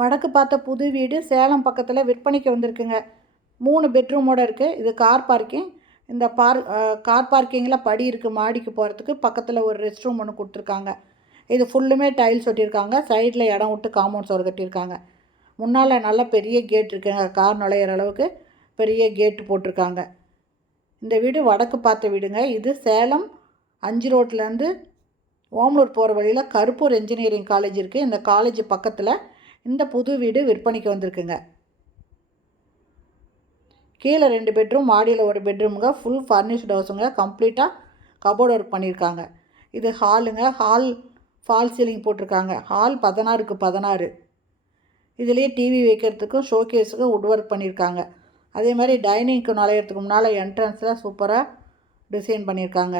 வடக்கு பார்த்த புது வீடு சேலம் பக்கத்தில் விற்பனைக்கு வந்திருக்குங்க. 3 பெட்ரூமோடு இருக்குது. இது கார் பார்க்கிங். இந்த கார் பார்க்கிங்கில் படி இருக்குது. மாடிக்கு போகிறதுக்கு பக்கத்தில் ஒரு ரெஸ்ட் ரூம் ஒன்று கொடுத்துருக்காங்க. இது ஃபுல்லுமே டைல்ஸ் ஒட்டியிருக்காங்க. சைடில் இடம் விட்டு காம்பவுண்ட் சுவர் கட்டியிருக்காங்க. முன்னால் நல்ல பெரிய கேட் இருக்குங்க. கார் நுழையிற அளவுக்கு பெரிய கேட்டு போட்டிருக்காங்க. இந்த வீடு வடக்கு பார்த்த வீடுங்க. இது சேலம் 5 ரோட்லேருந்து ஓமலூர் போகிற வழியில் கருப்பூர் என்ஜினியரிங் காலேஜ் இருக்குது. இந்த காலேஜ் பக்கத்தில் இந்த புது வீடு விற்பனைக்கு வந்திருக்குங்க. கீழே 2 பெட்ரூம், மாடியில் ஒரு பெட்ரூமுங்க. Full furnished ஹவுஸுங்க. கம்ப்ளீட்டாக கபோர்டு ஒர்க் பண்ணியிருக்காங்க. இது ஹாலுங்க. ஹால் ஃபால் சீலிங் போட்டிருக்காங்க. ஹால் 16க்கு 16. இதுலேயே டிவி வைக்கிறதுக்கும் ஷோகேஸுக்கும் வுட் ஒர்க் பண்ணியிருக்காங்க. அதே மாதிரி டைனிங்க்கு நுழையிறதுக்கு முன்னால் என்ட்ரன்ஸில் சூப்பராக டிசைன் பண்ணியிருக்காங்க.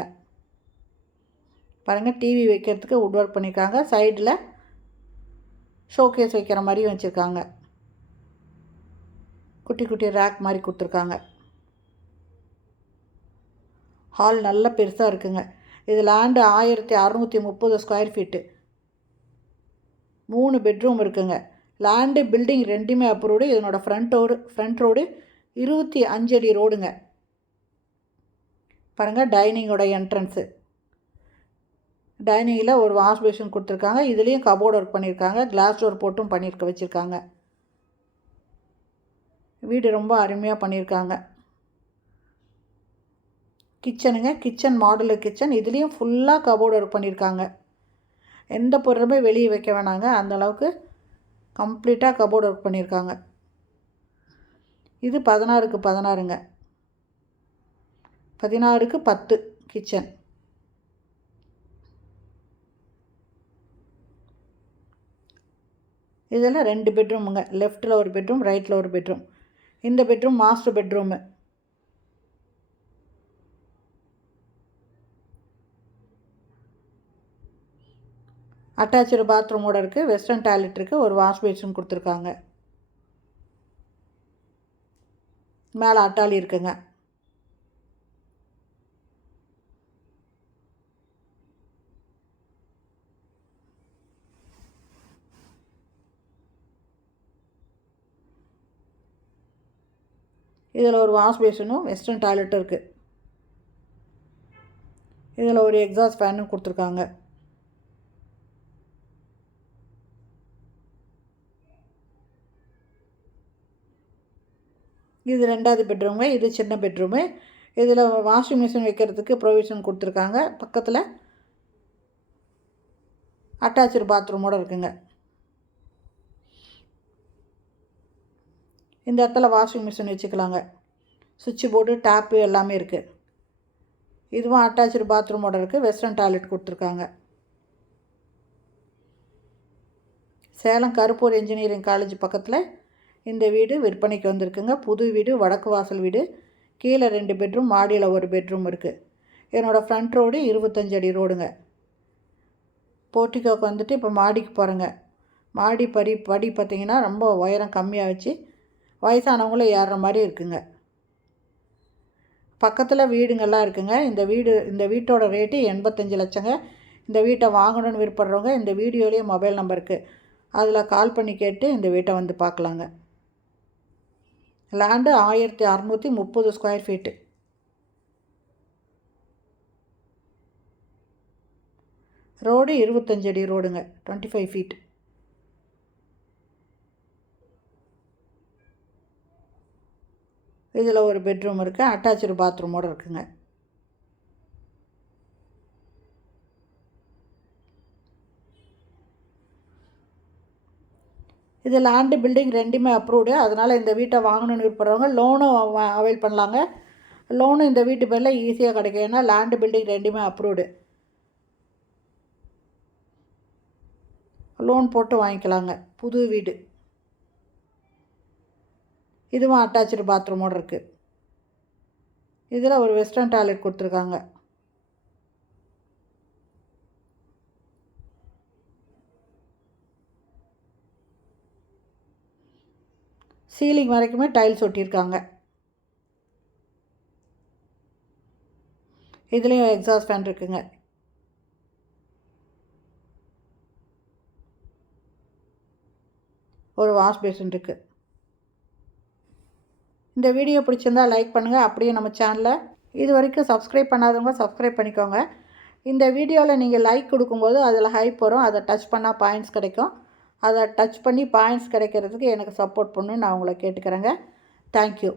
பாருங்கள், டிவி வைக்கிறதுக்கு வுட் ஒர்க் பண்ணியிருக்காங்க. சைடில் ஷோகேஸ் வைக்கிற மாதிரியும் வச்சுருக்காங்க. குட்டி குட்டி ரேக் மாதிரி கொடுத்துருக்காங்க. ஹால் நல்ல பெருசாக இருக்குங்க. இது லேண்டு 1630 ஸ்கொயர் ஃபீட்டு. 3 பெட்ரூம் இருக்குங்க. லேண்டு பில்டிங் ரெண்டுமே அப்ரூவ்டு. இதனோட ஃப்ரண்ட் ரோடு 25 அடி ரோடுங்க. பாருங்கள், டைனிங்கோட என்ட்ரன்ஸு. டைனிங்கில் ஒரு வாஷ் பேஷன் கொடுத்துருக்காங்க. இதுலேயும் கபோர்டு ஒர்க் பண்ணியிருக்காங்க. கிளாஸ் டோர் போட்டும் வச்சுருக்காங்க. வீடு ரொம்ப அருமையாக பண்ணியிருக்காங்க. கிச்சனுங்க. Kitchen modular kitchen. இதுலேயும் ஃபுல்லாக கபோர்டு ஒர்க் பண்ணியிருக்காங்க. எந்த பொருளுமே வெளியே வைக்க வேணாங்க. அந்தளவுக்கு கம்ப்ளீட்டாக கபோர்டு ஒர்க் பண்ணியிருக்காங்க. இது 16க்கு 16ங்க. 16க்கு 10 கிச்சன். இதில் 2 பெட்ரூமுங்க. லெஃப்ட்டில் ஒரு பெட்ரூம், ரைட்டில் ஒரு பெட்ரூம். இந்த பெட்ரூம் மாஸ்டர் பெட்ரூமு. அட்டாச்சு பாத்ரூமோடு இருக்குது. வெஸ்டர்ன் டாய்லெட் இருக்குது. ஒரு வாஷ் பேஷன் கொடுத்துருக்காங்க. மேலே அட்டாளி இருக்குங்க. இதில் ஒரு வாஷ் பேஷனும் வெஸ்டர்ன் டாய்லெட்டும் இருக்குது. இதில் ஒரு எக்ஸாஸ்ட் ஃபேனும் கொடுத்துருக்காங்க. இது 2வது பெட்ரூமு. இது சின்ன பெட்ரூமு. இதில் வாஷிங் மிஷின் வைக்கிறதுக்கு ப்ரொவிஷன் கொடுத்துருக்காங்க. பக்கத்தில் அட்டாச்சு பாத்ரூமோடு இருக்குங்க. இந்த இடத்துல வாஷிங் மிஷின் வச்சுக்கலாங்க. சுவிட்ச் போர்டு, டேப்பு எல்லாமே இருக்குது. இதுவும் அட்டாச்சு பாத்ரூமோடு இருக்குது. வெஸ்டர்ன் டாய்லெட் கொடுத்துருக்காங்க. சேலம் கருப்பூர் என்ஜினியரிங் காலேஜ் பக்கத்தில் இந்த வீடு விற்பனைக்கு வந்திருக்குங்க. புது வீடு, வடக்கு வாசல் வீடு. கீழே 2 பெட்ரூம், மாடியில் ஒரு பெட்ரூம் இருக்குது. என்னோடய ஃப்ரண்ட் ரோடு 25 அடி ரோடுங்க. போர்ட்டிகோக்கு வந்துட்டு இப்போ மாடிக்கு போகிறேங்க. மாடி படி பார்த்திங்கன்னா ரொம்ப உயரம் கம்மியாக வச்சு வயசானவங்களும் ஏறுற மாதிரி இருக்குங்க. பக்கத்தில் வீடுங்கள்லாம் இருக்குங்க. இந்த வீட்டோட ரேட்டு 85 லட்சங்க. இந்த வீட்டை வாங்கணுன்னு விருப்பப்படுறவங்க இந்த வீடியோலேயே மொபைல் நம்பர் இருக்குது. அதில் கால் பண்ணி கேட்டு இந்த வீட்டை வந்து பார்க்கலாங்க. Land 1630 square feet. ரோடு 25 அடி ரோடுங்க. 25 ஃபீட். இதில் ஒரு பெட்ரூம் இருக்குது. அட்டாச்சு பாத்ரூமோடு இருக்குங்க. இது லேண்டு பில்டிங் ரெண்டுமே அப்ரூவ்டு. அதனால் இந்த வீட்டை வாங்கணுன்னு விருப்பப்படுறவங்க லோனும் அவைல் பண்ணலாங்க. லோனும் இந்த வீட்டு பேரில் ஈஸியாக கிடைக்கும். ஏன்னா லேண்டு பில்டிங் ரெண்டுமே அப்ரூவ்டு. லோன் போட்டு வாங்கிக்கலாங்க. புது வீடு. இதுவும் அட்டாச்சு பாத்ரூமோடு இருக்குது. இதில் ஒரு வெஸ்டர்ன் டாய்லெட் கொடுத்துருக்காங்க. சீலிங் வரைக்குமே டைல்ஸ் ஒட்டியிருக்காங்க. இதுலேயும் எக்ஸாஸ்ட் ஃபேன் இருக்குங்க. ஒரு வாஷ் பேசின் இருக்குது. இந்த வீடியோ பிடிச்சிருந்தா லைக் பண்ணுங்கள். அப்படியே நம்ம சேனலை இது வரைக்கும் சப்ஸ்கிரைப் பண்ணாதவங்க சப்ஸ்கிரைப் பண்ணிக்கோங்க. இந்த வீடியோவில் நீங்கள் லைக் கொடுக்கும்போது அதில் ஹைப் வரும். அதை டச் பண்ணால் பாயிண்ட்ஸ் கிடைக்கும். அதை டச் பண்ணி பாயிண்ட்ஸ் கிடைக்கிறதுக்கு எனக்கு சப்போர்ட் பண்ணணும்னு நான் உங்களை கேட்டுக்கிறேங்க. தேங்க்யூ.